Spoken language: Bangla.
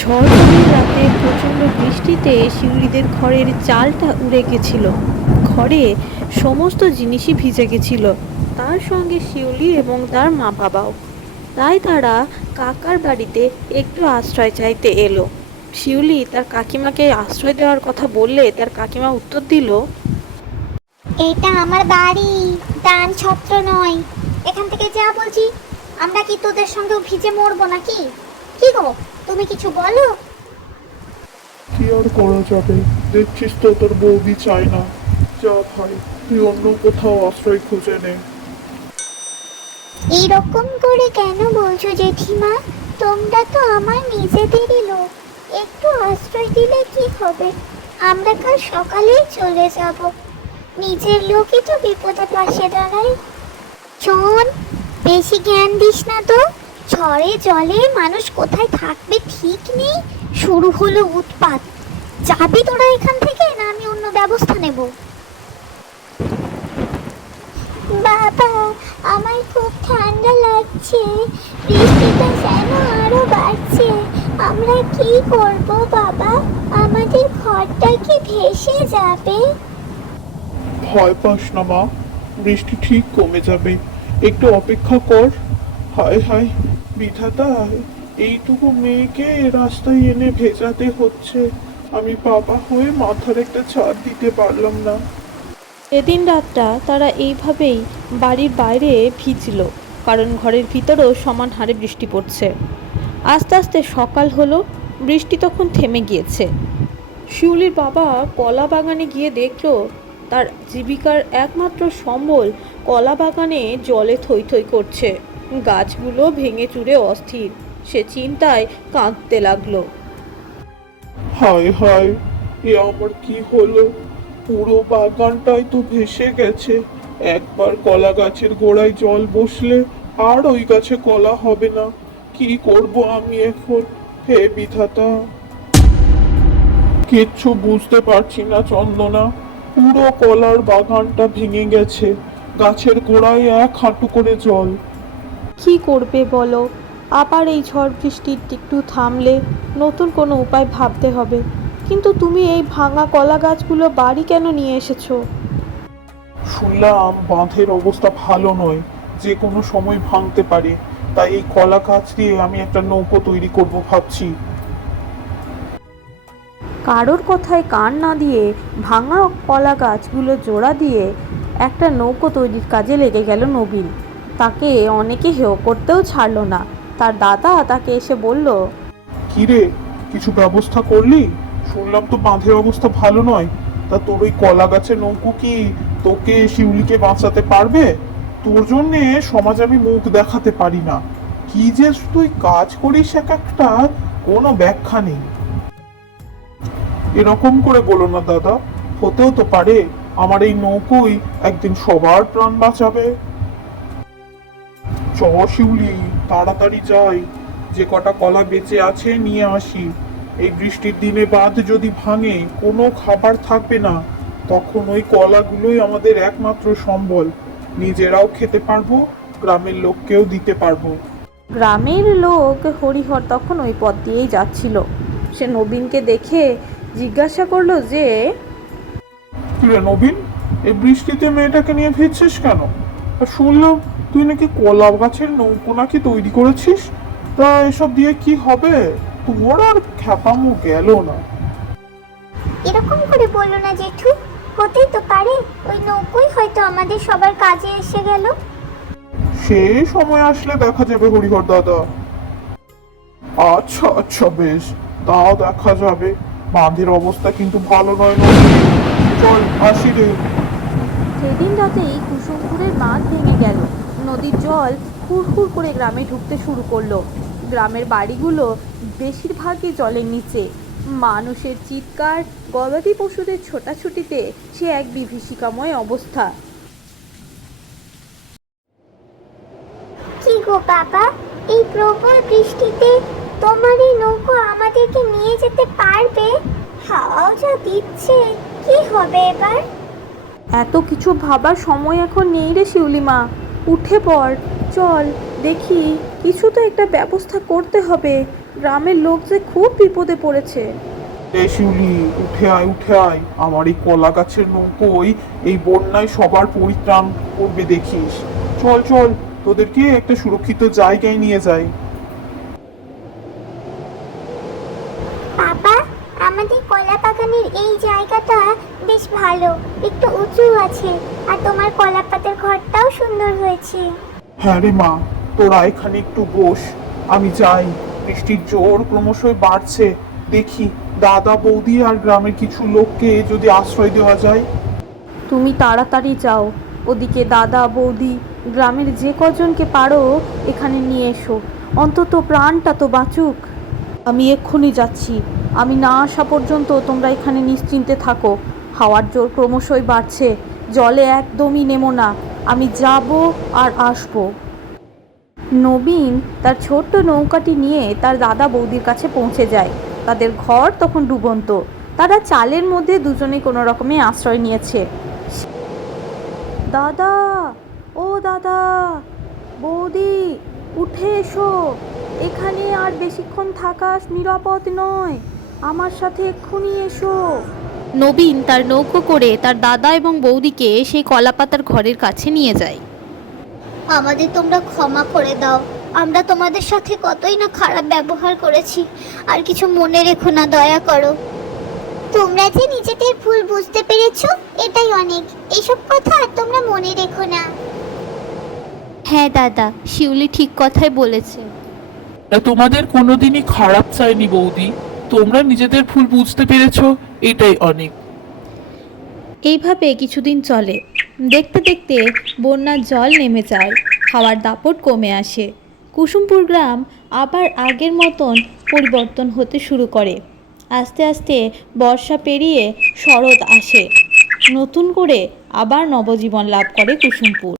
ঝড় রাতে প্রচণ্ড বৃষ্টিতে শিউলিদের ঘরের চালটা উড়ে গেছিল। ঘরে সমস্ত জিনিসই ভিজে গেছিল, তার সঙ্গে শিউলি এবং তার মা বাবাও। তাই তারা কাকার বাড়িতে একটু আশ্রয় চাইতে এলো। শিউলি তার কাকিমাকে আশ্রয় দেওয়ার কথা বললে তার কাকিমা উত্তর দিল, এটা আমার বাড়ি, দান ছত্র নয়। এখান থেকে যা বলছি। আমরা কি তোদের সঙ্গে ভিজে মরবো নাকি? কি গো, তুমি কিছু বলো। কি আর করা যাবে, দেখছিস তো তোর বৌদি চায় না। যা ভাই, তুই অন্য কোথাও আশ্রয় খুঁজে নে। এইরকম করে কেন বলছো জেঠিমা? তোমরা তো আমার নিজেদেরই লোক, একটু আশ্রয় দিলে কি হবে? আমরা কাল সকালেই চলে যাব। নিজের লোকই তো বিপদে পাশে দাঁড়ায়। শোন, বেশি জ্ঞান দিস না তো। ঝড়ে জলে মানুষ কোথায় থাকবে ঠিক নেই, শুরু হলো উৎপাত। যাবি তোরা এখান থেকে, না আমি অন্য ব্যবস্থা নেব? বাবা, আমার খুব ঠান্ডা লাগছে, বৃষ্টিটা যেন আরো বাড়ছে। আমরা কি করব বাবা? আমাদের ঘরটা কি ভেসে যাবে? ভয় পাস না মা, বৃষ্টি ঠিক কমে যাবে, একটু অপেক্ষা কর। হায় হায় বিধাতা, এইটুকু মেয়েকে রাস্তায় এনে ভেজাতে হচ্ছে। আমি বাবা হয়ে মাথার একটা ছাদ দিতে পারলাম না। এদিন রাতটা তারা এইভাবেই বাড়ির বাইরে ভিজল, কারণ ঘরের ভিতরেও সমান হারে বৃষ্টি পড়ছে। আস্তে আস্তে সকাল হলো, বৃষ্টি তখন থেমে গিয়েছে। শিউলির বাবা কলা বাগানে গিয়ে দেখল তার জীবিকার একমাত্র সম্বল কলা বাগানে জলে থই থই করছে। গাছগুলো ভেঙে চুরে অস্থির, সে চিন্তায় কাঁদতে লাগলো। হায় হায়, এ আমার কি হলো? পুরো বাগানটাই তো ভেসে গেছে। একবার কলা গাছের গোড়ায় জল বসলে আর ওই গাছে কলা হবে না। কি করব আমি এখন? হে বিধাতা! কিচ্ছু বুঝতে পারছি না চন্দনা। পুরো কলার বাগানটা ভেঙে গেছে, গাছের গোড়ায় এক হাঁটু করে জল। কি করবে বলো? আবার এই ঝড় বৃষ্টির একটু থামলে নতুন কোনো উপায় ভাবতে হবে। কিন্তু তুমি এই ভাঙা কলা গাছগুলো বাড়ি কেন নিয়ে এসেছো? শুনলাম বাঁধের অবস্থা ভালো নয়, যে কোনো সময় ভাঙতে পারে। তাই এই কলা গাছ দিয়ে আমি একটা নৌকো তৈরি করব ভাবছি। কারোর কথায় কান না দিয়ে ভাঙা কলা গাছগুলো জোড়া দিয়ে একটা নৌকো তৈরির কাজে লেগে গেল নবীন। তাকে অনেকে হেয় করতেও ছাড়লো না। তার দাদা তাকে এসে বলল, কিরে, কিছু ব্যবস্থা করলি? শুনলাম তো বাঁধের অবস্থা ভালো নয়। তা তোর ওই কলা গাছের নৌকো কি তোকে শিউলিকে বাঁচাতে পারবে? তোর জন্যে সমাজ আমি মুখ দেখাতে পারি না। কি যে তুই কাজ করিস এক একটা, কোনো ব্যাখ্যা নেই। এরকম করে বলো না দাদা, হতেও তো পারে আমার এই নৌকোই একদিন সবার প্রাণ বাঁচাবে। চ শিউলি, তাড়াতাড়ি যাই, যে কটা কলা বেঁচে আছে নিয়ে আসি। এই বৃষ্টির দিনে বাঁধ যদি ভাঙে কোনো খাবার থাকবে না, তখন ওই কলাগুলোই আমাদের একমাত্র সম্বল। নিজেরাও খেতে পারবো, গ্রামের লোককেও দিতে পারবো। গ্রামের লোক হরিহর তখন ওই পথ দিয়েই যাচ্ছিল। সে নবীনকে দেখে জিজ্ঞাসা করলো যে, কিরে নবীন, এই বৃষ্টিতে মেয়েটাকে নিয়ে ভিজছিস কেন? আর শুনলাম তুই নাকি কলা গাছের নৌকো নাকি তৈরি করেছিস। তা এসব দিয়ে কি হবে? তোর আর খ্যাপামো গেল না। এরকম করে বললো না জেঠু, হতেই তো পারে ওই নৌকোই হয়তো আমাদের সবার কাজে এসে গেল। সেই সময় আসলে দেখা যাবে হরিহর দাদা। আচ্ছা আচ্ছা, বেশ, তাও দেখা যাবে। বাঁধের অবস্থা কিন্তু ভালো নয় নবীন। চল আসি রে। সেদিন রাতেই কুসুমপুরের বাঁধ ভেঙে গেল। নদীর জল হুড় করে গ্রামে ঢুকতে শুরু করলো। গ্রামের বাড়িগুলো বেশিরভাগই জলের নিচে। মানুষের চিৎকার, গবাদি পশুদের ছোটাছুটিতে সে এক বিভীষিকাময় অবস্থা। কি গো বাবা, এই প্রবল বৃষ্টিতে তোমার এই নৌকো আমাদেরকে নিয়ে যেতে পারবে? হাওয়াও যা দিচ্ছে, কি হবে এবার? এত কিছু ভাবার সময় এখন নেই রে শিউলিমা, উঠে পড়। চল দেখি, কিছু তো একটা ব্যবস্থা করতে হবে। গ্রামের লোক যে খুব বিপদে পড়েছে। এই শিউলি, উঠে আয় উঠে আয়, আমার এই কলা গাছের নৌকোই এই বন্যায় সবার পরিত্রাণ করবে দেখিস। চল চল, তোদেরকে একটা সুরক্ষিত জায়গায় নিয়ে যাই। বাবা, আমাদের কলা বাগানের এই জায়গাটা বেশ ভালো, একটু উঁচু আছে, আর তোমার কলা পাতার ঘরটাও সুন্দর হয়েছে। হ্যাঁ রে মা, তোরা এখানে একটু বস, আমি যাই। বৃষ্টির জোর ক্রমশই বাড়ছে, দেখি দাদা বৌদি আর গ্রামের কিছু লোককে যদি আশ্রয় দেওয়া যায়। তুমি তাড়াতাড়ি যাও, ওদিকে দাদা বৌদি গ্রামের যে কজনকে পারো এখানে নিয়ে এসো, অন্তত প্রাণটা তো বাঁচুক। আমি এক্ষুনি যাচ্ছি, আমি না আসা পর্যন্ত তোমরা এখানে নিশ্চিন্তে থাকো। হাওয়ার জোর ক্রমশই বাড়ছে, জলে একদমই নেমো না, আমি যাব আর আসবো। নবীন তার ছোট্ট নৌকাটি নিয়ে তার দাদা বৌদির কাছে পৌঁছে যায়। তাদের ঘর তখন ডুবন্ত, তারা চালের মধ্যে দুজনেই কোনো রকমে আশ্রয় নিয়েছে। দাদা, ও দাদা, বৌদি, উঠে এসো, এখানে আর বেশিক্ষণ থাকা নিরাপদ নয়, আমার সাথে এক্ষুনি এসো। নবীন তার নৌকো করে তার দাদা এবং বৌদিকে সেই কলাপাতার ঘরের কাছে নিয়ে যায়। আমাদের তোমরা ক্ষমা করে দাও, আমরা তোমাদের সাথে কতই না খারাপ ব্যবহার করেছি, আর কিছু মনে রেখো না, দয়া করো। তোমরা যে নিজেদের ভুল বুঝতে পেরেছো, এটাই অনেক। এইসব কথা আর তোমরা মনে রেখো না। হ্যাঁ দাদা, শিউলি ঠিক কথাই বলেছে। তোমাদের কোনোদিনই খারাপ চাইনি বৌদি, তোমরা নিজেদের ভুল বুঝতে পেরেছো, এটাই অনেক। এইভাবে কিছুদিন চলে, দেখতে দেখতে বন্যার জল নেমে যায়, হাওয়ার দাপট কমে আসে। কুসুমপুর গ্রাম আবার আগের মতন পরিবর্তন হতে শুরু করে। আস্তে আস্তে বর্ষা পেরিয়ে শরৎ আসে, নতুন করে আবার নবজীবন লাভ করে কুসুমপুর।